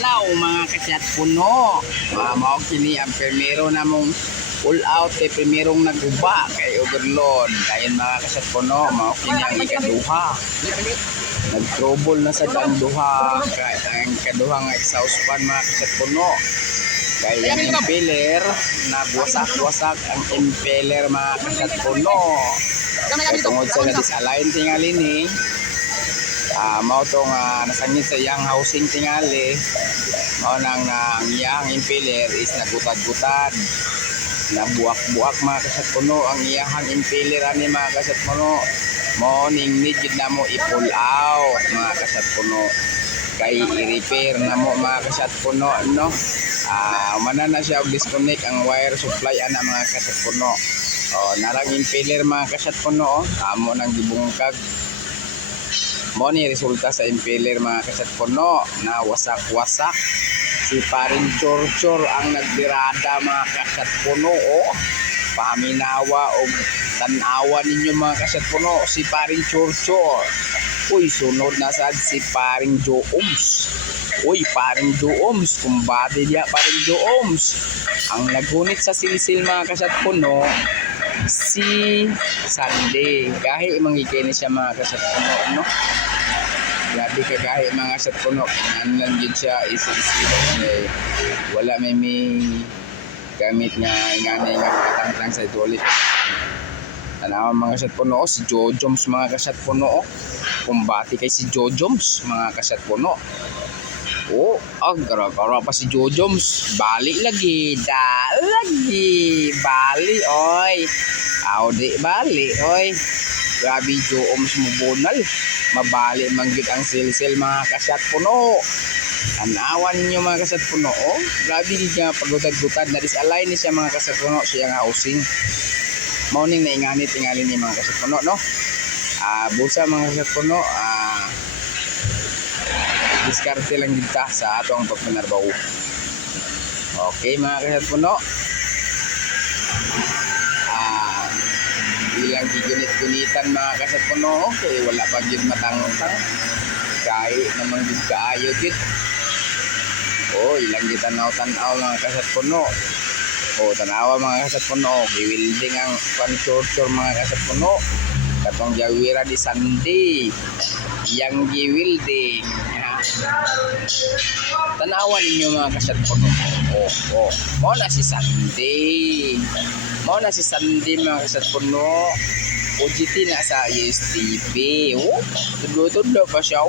adlaw mga kasyat puno. Mao kini ang primero namong pull out kay primerong naguba kay overload. Dayon mga kasyat puno, mao kini ang ikaduha. Nag-trouble na sa duha kay ang ikaduha nga exhaust fan mga kasyat puno. Kaya ang impeller, nagwasak-wasak ang impeller mga kasyat puno. Kaya tungod sa na-disalign tingali ni, mao tong nasangit sa iyang housing tingali, mao nang ang iyang impeller is nagutad-gutad. Nabuak-buak mga kasyat puno ang iyang impeller ani mga kasyat puno. Morning need na mo i-pull out mga kasyat puno. Kay i-repair na mo mga kasyat puno no. Umana na siya og disconnect ang wire supply ana mga kasyat puno. Narang impeller mga kasyat puno, amo nang gibungkag. Mo ni resulta sa impeller mga kasyat puno na wasak-wasak. Si paring chor-chor ang nagdirada mga kasyat puno. Paminawa o tanawa ninyo mga kasyat puno si paring chor-chor. Uy, sunod na sad si paring Jooms. Uy, paring Jooms, kumbati diya paring Jooms. Ang nagunit sa silsil mga kasyat puno, si Sunday. Gahi mangikini siya mga kasyat puno, no? Grabe ka gahi mga kasyat puno. Ano yun siya isilsil. Wala may gamit nga ingani nga katangtang sa ito ulit. Tanawa mga kasyat puno, si Jojoms mga kasyat puno. Kumbati kay si Jojoms mga kasyat puno. Gara-gara pa si Jojoms. Bali lagi, bali, oy. Di bali, oy. Grabe Jojoms mo bonal. Mabali manggit ang silsil mga kasyat puno. Tanawan ninyo mga kasyat puno, grabe din niya pagutad-gutad. Na-disalign ni siya mga kasyat puno, siyang housing. Morning na ingani-tingali ni mga kasyat puno, no? Busa mga kasyat puno, diskarte lang dito sa atong pagpanarbaw. Okay mga kasyat puno, ilang gigunit-gunitan mga kasyat puno. Okay, wala pa yun matangtang kahit namang yun kaayo yun. Ilang gitanaw-tanaw mga kasyat puno. Tanawa mga kasyat puno, giwilding ang panchorchor mga kasyat puno. Katong jawira di Sunday yang giwilding. Tanawan ninyo mga kasyat puno. Mo na si Sunday. Mo na si Sunday mga kasyat puno. OGT na sa USTV. Tudlo-tudlo pa siya.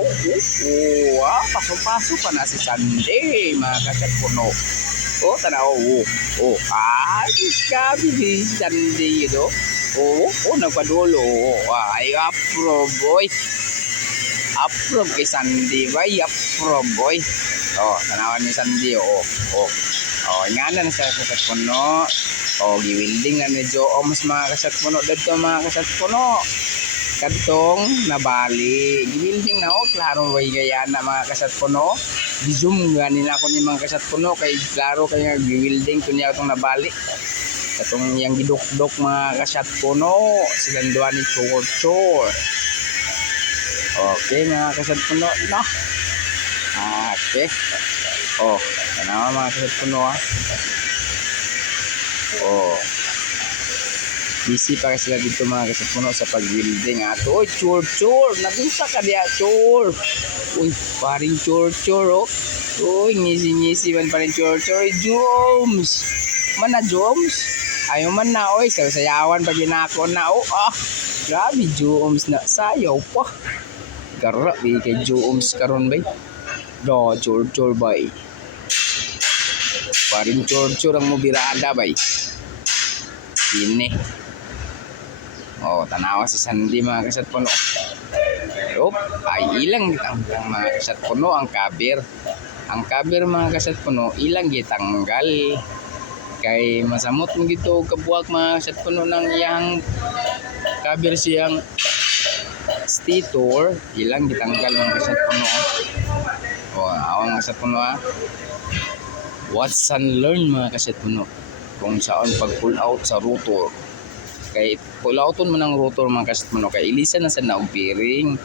Paso-paso pa na si Sunday mga kasyat puno. Tanaw. Gabi si Sunday yun. Nagpadulo. Ay, approve boy. Approve kay Sunday boy. Approve boy. Tanawan ni Sunday. Inganan sa kasyat puno. Giwilding na ni Jooms mga kasyat puno. Dito mga kasyat puno. Kadtong nabali. Giwilding na klaro way gaya na mga kasyat puno. Gi-zoom ganin ako ni mga kasyat puno. Kay klaro kaya giwilding kunya itong nabali. Katong yang gidok-dok mga kasyat puno. Silang doon ni Chor-Chor. Okay mga kasyat puno. No? Okay. Tanawa mga kasyat puno busy pa sila dito mga kasyat puno sa pag-building ato. Chor-Chor, nagusa ka diya, Chor. Paring Chor-Chor ngisi-ngisi man paring Chor-Chor. Joms man na Joms, ayaw man na sayawan pag ginako na. Grabe Joms na sayaw pa. Gara kay Joms karon bay. Chor-Chor bay. Paring Chor-Chor ang mubirada bay. Ini. Tanawa si Sunday mga kasyat puno. Ay ilang gitanggal mga kasyat puno ang cover. Ang cover mga kasyat puno ilang gitanggal. Kay masamot mo gito kabuak mga kasyat puno ng iyang cover siyang stator. Ilang gitanggal mga kasyat puno. Awang kasyat puno watch and learn mga kasyat puno. Kung saan pag pull out sa rotor. Kay pull outon man ang rotor mga kasyat puno. Kay ilisan na sa naong bearing.